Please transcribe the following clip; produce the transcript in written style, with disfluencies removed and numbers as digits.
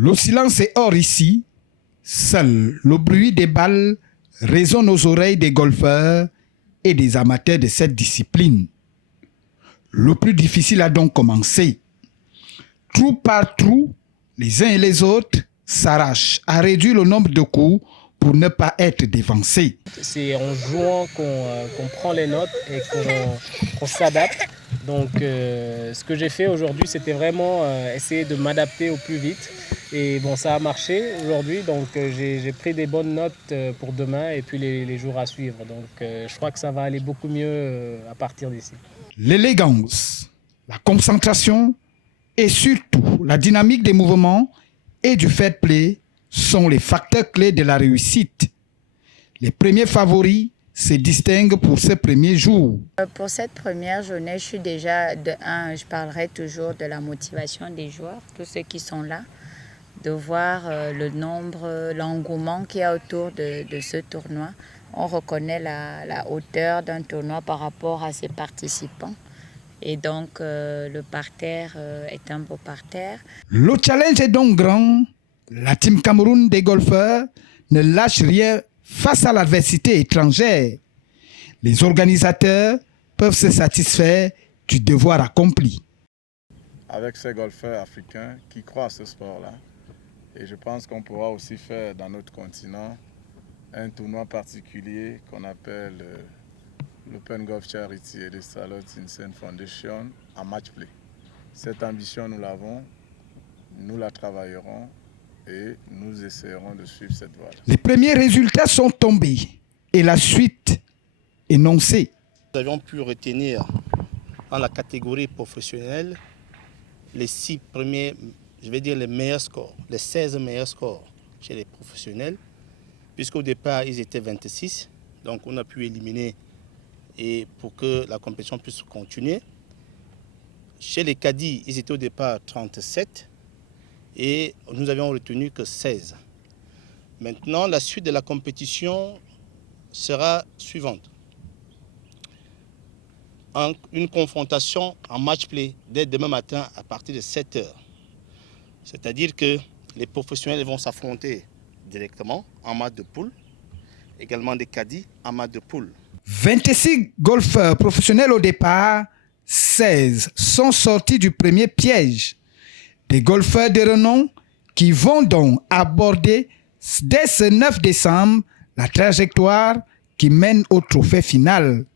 Le silence est hors ici. Seul le bruit des balles résonne aux oreilles des golfeurs et des amateurs de cette discipline. Le plus difficile a donc commencé. Trou par trou, les uns et les autres s'arrachent à réduire le nombre de coups pour ne pas être dévancés. C'est en jouant qu'on prend les notes et qu'on s'adapte. Donc ce que j'ai fait aujourd'hui, c'était vraiment essayer de m'adapter au plus vite. Et bon, ça a marché aujourd'hui, donc j'ai pris des bonnes notes pour demain et puis les jours à suivre. Donc je crois que ça va aller beaucoup mieux à partir d'ici. L'élégance, la concentration et surtout la dynamique des mouvements et du fair play sont les facteurs clés de la réussite. Les premiers favoris se distinguent pour ce premier jour. Pour cette première journée, je suis déjà je parlerai toujours de la motivation des joueurs, tous ceux qui sont là, de voir le nombre, l'engouement qu'il y a autour de ce tournoi. On reconnaît la hauteur d'un tournoi par rapport à ses participants. Et donc, le parterre est un beau parterre. Le challenge est donc grand. La Team Cameroun des golfeurs ne lâche rien face à l'adversité étrangère. Les organisateurs peuvent se satisfaire du devoir accompli. Avec ces golfeurs africains qui croient à ce sport-là, et je pense qu'on pourra aussi faire dans notre continent un tournoi particulier qu'on appelle l'Open Golf Charity et the Salot Insane Foundation en match play. Cette ambition, nous l'avons, nous la travaillerons et nous essaierons de suivre cette voie. Les premiers résultats sont tombés et la suite énoncée. Nous avions pu retenir dans la catégorie professionnelle les 6 premiers, je vais dire les meilleurs scores, les 16 meilleurs scores chez les professionnels, puisqu'au départ ils étaient 26, donc on a pu éliminer et pour que la compétition puisse continuer. Chez les caddies, ils étaient au départ 37 et nous avions retenu que 16. Maintenant, la suite de la compétition sera suivante. Une confrontation en match-play dès demain matin à partir de 7 h. C'est-à-dire que les professionnels vont s'affronter directement en match de poule, également des caddies en match de poule. 26 golfeurs professionnels au départ, 16 sont sortis du premier piège. Des golfeurs de renom qui vont donc aborder dès ce 9 décembre la trajectoire qui mène au trophée final.